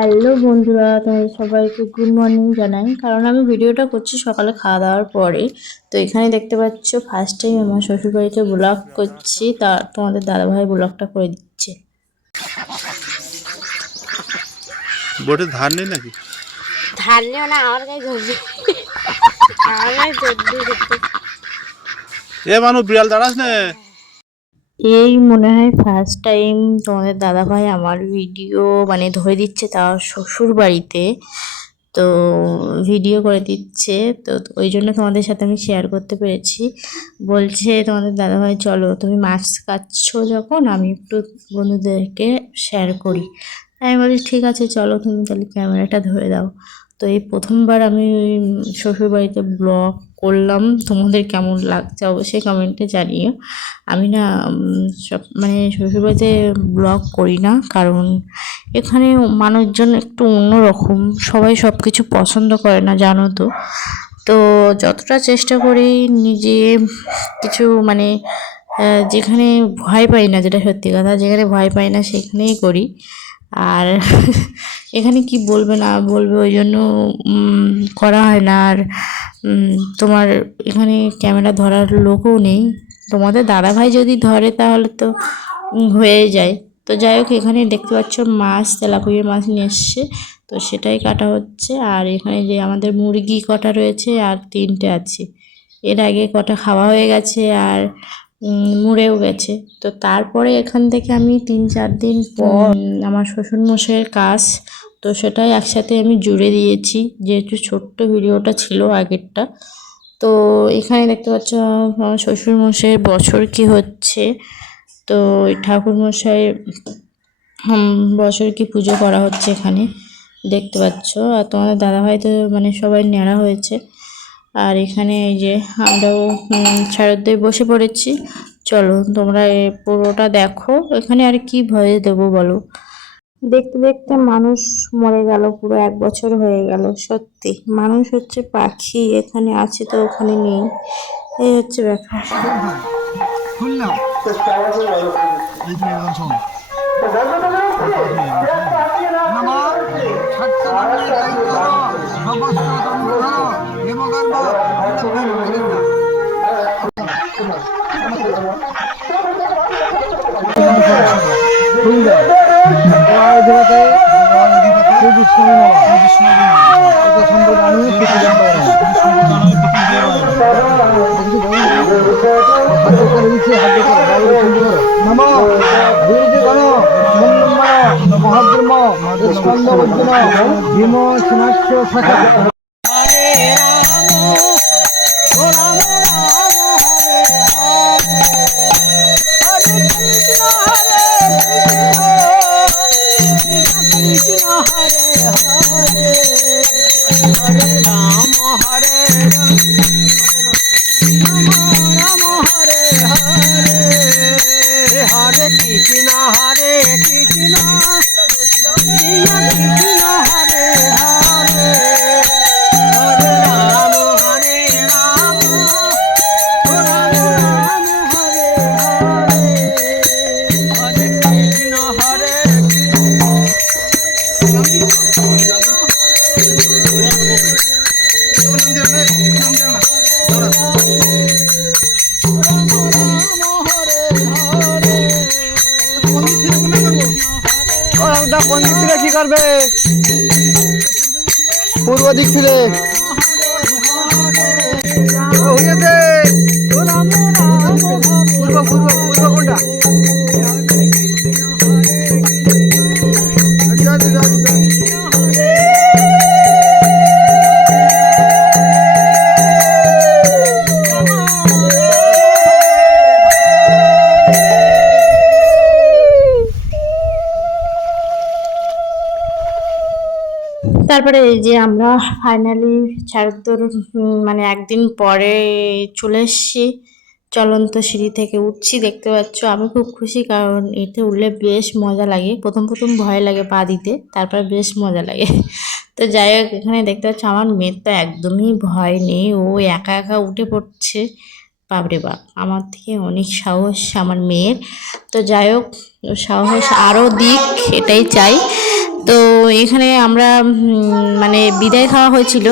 Hello বন্ধুরা, তোমাদের সবাইকে গুড মর্নিং জানাই। কারণ আমি ভিডিওটা করছি সকালে খাওয়া দাওয়ার পরে। তো এখানে দেখতে পাচ্ছ ফার্স্ট টাইম আমার শ্বশুরবাড়িতে ব্লগ করছি, তা তোমাদের দাদাভাই ব্লগটা করে দিচ্ছে। বোটে ধার নেই নাকি? ধার নিও না, আমার গায়ে ঘুরবে। আমার জলদি যেতে এ মানুষ বিড়াল দাঁড়াস না। এই মনে হয় ফার্স্ট টাইম তোমাদের দাদাভাই আমার ভিডিও ধরে দিচ্ছে, তাও শ্বশুর বাড়িতে। তো ভিডিও করে দিচ্ছে, তো ওই জন্য তোমাদের সাথে আমি শেয়ার করতে পেরেছি। বলছে তোমাদের দাদাভাই চলো তুমি মাছ কাটছো যখন, আমি একটু বন্ধুদেরকে শেয়ার করি। আমি বলি ঠিক আছে চলো, তুমি তাহলে ক্যামেরাটা ধরে দাও। তো এই প্রথমবার আমি শ্বশুরবাড়িতে ব্লগ করলাম। তোমাদের কেমন লাগছে অবশ্যই কমেন্টে জানিও। আমি না সব শ্বশুরবাড়িতে ব্লগ করি না, কারণ এখানে মানুষজন একটু অন্যরকম, সবাই সব কিছু পছন্দ করে না জানো তো। তো যতটা চেষ্টা করি নিজে কিছু যেখানে ভয় পাই না, যেটা সত্যি কথা, যেখানে ভয় পাই না সেখানেই করি। আর এখানে কি বলবে না বলবে ওই জন্য করা হয় না। আর তোমার এখানে ক্যামেরা ধরার লোকও নেই। তোমাদের দাদাভাই যদি ধরে তাহলে তো হয়ে যায়। তো যাই হোক, এখানে দেখতে পাচ্ছ মাছ, তেলাপিয়া মাছ নিয়ে এসছে, তো সেটাই কাটা হচ্ছে। আর এখানে যে আমাদের মুরগি কটা রয়েছে আর 3টে আছে, এর আগে কটা খাওয়া হয়ে গেছে আর মরেও গেছে। তো তারপরে এখান থেকে আমি 3-4 দিন পর আমার শ্বশুরমশাইয়ের কাজ, তো সেটাই একসাথে আমি জুড়ে দিয়েছি, যেহেতু ছোট্ট ভিডিওটা ছিল আগেরটা। তো এখানে দেখতে পাচ্ছ আমার শ্বশুরমশাইয়ের বছর কি হচ্ছে। তো ওই ঠাকুরমশাই বছর কি পুজো করা হচ্ছে এখানে দেখতে পাচ্ছ। আর তোমাদের দাদাভাই তো সবাই ন্যাড়া হয়েছে। আর এখানে এই যে আমরাও ছাড়তে বসে পড়েছি। চলো তোমরা পুরোটা দেখো। এখানে আর কি ভয় দেবো বলো, দেখতে দেখতে মানুষ মরে গেল, পুরো 1 বছর হয়ে গেল। সত্যি মানুষ হচ্ছে পাখি, এখানে আছে তো ওখানে নেই, এই হচ্ছে ব্যাপার। কোন দিক থেকে কি করবে? পূর্ব দিক থেকে পূর্ব পূর্ব পূর্ব কোনটা? তারপরে এই যে আমরা ফাইনালি ছাড়ুদ্দোর একদিন পরে চলে এসেছি। চলন্ত সিঁড়ি থেকে উঠছি, দেখতে পাচ্ছ। আমি খুব খুশি, কারণ এতে উঠলে বেশ মজা লাগে। প্রথম প্রথম ভয় লাগে পা দিতে, তারপর বেশ মজা লাগে। তো যাই হোক, এখানে দেখতে পাচ্ছ আমার মেয়ের তো একদমই ভয় নেই, ও একা একা উঠে পড়ছে। বাপরে বাপ, আমার থেকে অনেক সাহস আমার মেয়ের। তো যাই হোক, সাহস আরও দিক, এটাই চাই। তো এখানে আমরা মানে বিদায় খাওয়া হয়েছিল,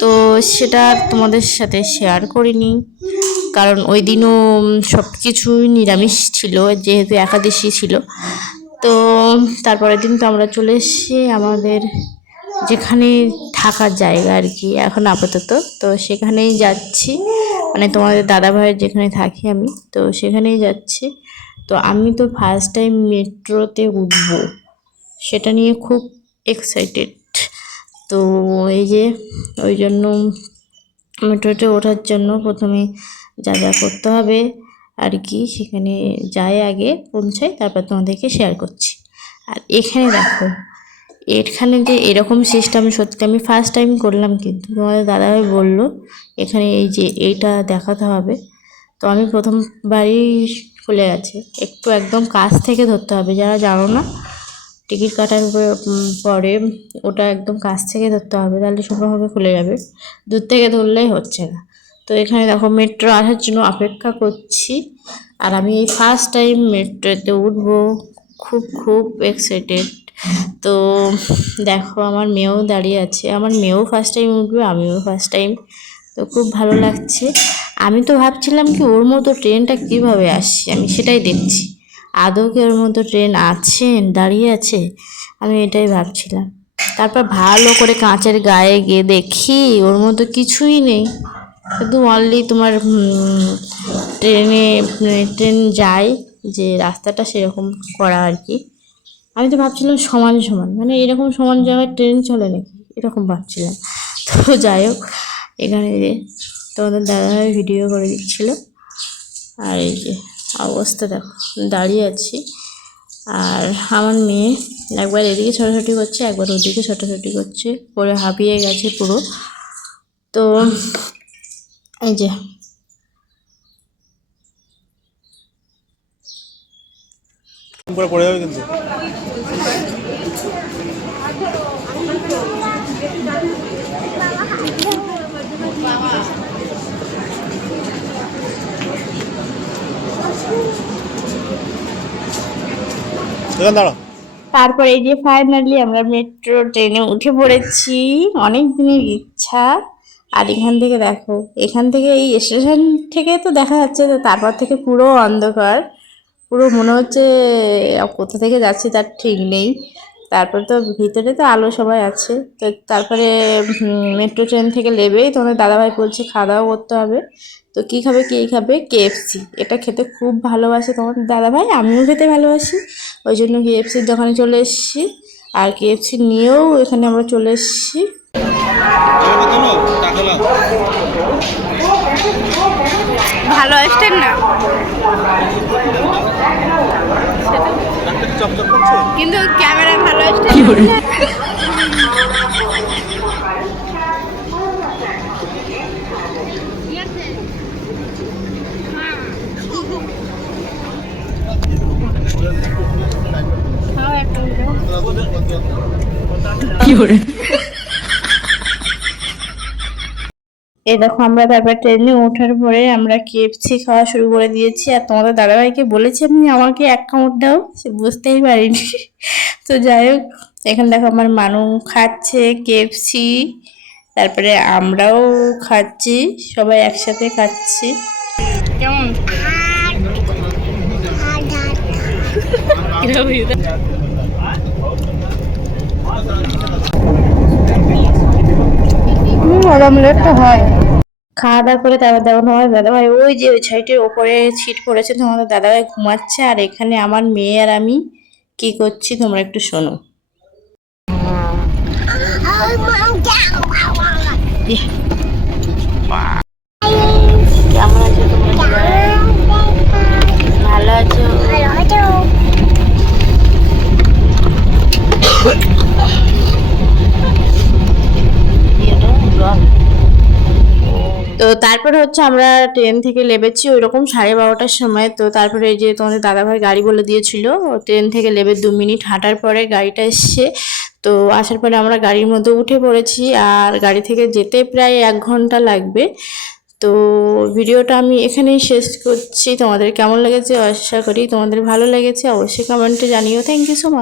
তো সেটা তোমাদের সাথে শেয়ার করিনি, কারণ ওই দিনও সব কিছুই নিরামিষ ছিল, যেহেতু একাদশী ছিল। তো তারপরের দিন তো আমরা চলে এসেছি আমাদের যেখানে থাকার জায়গা আর কি এখন আপাতত, তো সেখানেই যাচ্ছি, মানে তোমাদের দাদাভাইয়ের যেখানে থাকি আমি, তো সেখানেই যাচ্ছি। তো আমি তো ফার্স্ট টাইম মেট্রোতে উঠবো, সেটা নিয়ে খুব এক্সাইটেড। তো এই যে ওই জন্য মেট্রোতে ওঠার জন্য প্রথমে যা যা করতে হবে আর কি, সেখানে যাই আগে পৌঁছাই, তারপর তোমাদেরকে শেয়ার করছি। আর এখানে দেখো, এখানে যে এরকম সিস্টেম সত্যি আমি ফার্স্ট টাইম করলাম, কিন্তু তোমাদের দাদাভাই বললো এখানে এই যে এইটা দেখাতে হবে। তো আমি প্রথমবারই খুলে গেছে, একটু একদম কাছ থেকে ধরতে হবে, যারা জানো না টিকিট কাটার পরে ওটা একদম কাছ থেকে ধরতে হবে, তাহলে সুন্দরভাবে খুলে যাবে, দূর থেকে ধরলেই হচ্ছে না। তো এখানে দেখো মেট্রো আসার জন্য অপেক্ষা করছি, আর আমি এই ফার্স্ট টাইম মেট্রোতে উঠবো, খুব খুব এক্সাইটেড। তো দেখো আমার মেয়েও দাঁড়িয়ে আছে, আমার মেয়েও ফার্স্ট টাইম উঠবে, আমিও ফার্স্ট টাইম, তো খুব ভালো লাগছে। আমি তো ভাবছিলাম কি ওর মতো ট্রেনটা কিভাবে আসছে, আমি সেটাই দেখছি, আদৌ কি ওর মতো ট্রেন আছে দাঁড়িয়ে আছে, আমি এটাই ভাবছিলাম। তারপর ভালো করে কাঁচের গায়ে গিয়ে দেখি ওর মতো কিছুই নেই, শুধু অনলি তোমার ট্রেন যায় যে রাস্তাটা সেরকম করা আর কি। আমি তো ভাবছিলাম সমান সমান, মানে এরকম সমান জায়গায় ট্রেন চলে নাকি, এরকম ভাবছিলাম। তো যাই হোক, এখানে যে তোমাদের দাদাভাই ভিডিও করে দিচ্ছিল, আর এই যে অবস্থা দেখো দাঁড়িয়ে আছি, আর আমার মেয়ে একবার এদিকে ছোটাছুটি করছে, একবার ওদিকে ছোটাছুটি করছে, পরে হাঁপিয়ে গেছে পুরো। তো এই যে করে পড়ে যাবে কিন্তু। এখানে দাঁড়াও। তারপর এই যে ফাইনালি আমরা মেট্রো ট্রেনে উঠে পড়েছি, অনেক দিনের ইচ্ছা। আর এখান থেকে দেখো, এখান থেকে এই স্টেশন থেকে তো দেখা যাচ্ছে, তো তারপর থেকে পুরো অন্ধকার, পুরো মনে হচ্ছে কোথা থেকে যাচ্ছি তার ঠিক নেই। তারপর তো ভিতরে তো আলো সবাই আছে, তো তারপরে মেট্রো ট্রেন থেকে নেবেই তোমাদের দাদাভাই বলছে খাওয়া দাওয়া করতে হবে। তো কী খাবে, কী খাবে, কেএফসি, এটা খেতে খুব ভালোবাসে তোমাদের দাদাভাই, আমিও খেতে ভালোবাসি, ওই জন্য কেএফসির দোকানে চলে এসেছি। আর কেএফসি নিয়েও এখানে আমরা চলে এসেছি। ভালো আসছেন না কিন্তু ক্যামেরা ভালো আসছে। এই দেখো আমরা তারপর ট্রেনে ওঠার পরে আমরা কেএফসি খাওয়া শুরু করে দিয়েছি, আর তোমাদের দাদাভাইকে বলেছি আমি আমাকে এক কামড় দাও, সে বুঝতেই পারিনি। তো যাই হোক, এখানে দেখো আমার মানু খাচ্ছে কেএফসি, তারপরে আমরাও খাচ্ছি, সবাই একসাথে খাচ্ছি। কেমন অমলেটটা হয়। খাওয়া দাওয়া করে তারপর দেখো তোমার দাদাভাই ওই যে ওই সাইডের ওপরে সিট পড়েছে, তোমাদের দাদাভাই ঘুমাচ্ছে, আর এখানে আমার মেয়ে আর আমি কি করছি তোমরা একটু শোনো। কেমন আছো তোমরা? ভালো আছো? তো তারপরে হচ্ছে আমরা ট্রেন থেকে নেমেছি ওইরকম 12:30টার সময়। তো তারপরে এই যে তোমাদের দাদাভাই গাড়ি বলে দিয়েছিল, ট্রেন থেকে নেমে 2 মিনিট হাঁটার পরে গাড়িটা এসছে। তো আসার পরে আমরা গাড়ির মধ্যে উঠে পড়েছি, আর গাড়ি থেকে যেতে প্রায় 1 ঘন্টা লাগবে। তো ভিডিওটা আমি এখানেই শেষ করছি। তোমাদের কেমন লেগেছে আশা করি তোমাদের ভালো লেগেছে, অবশ্যই কমেন্টে জানিও। Thank you so much.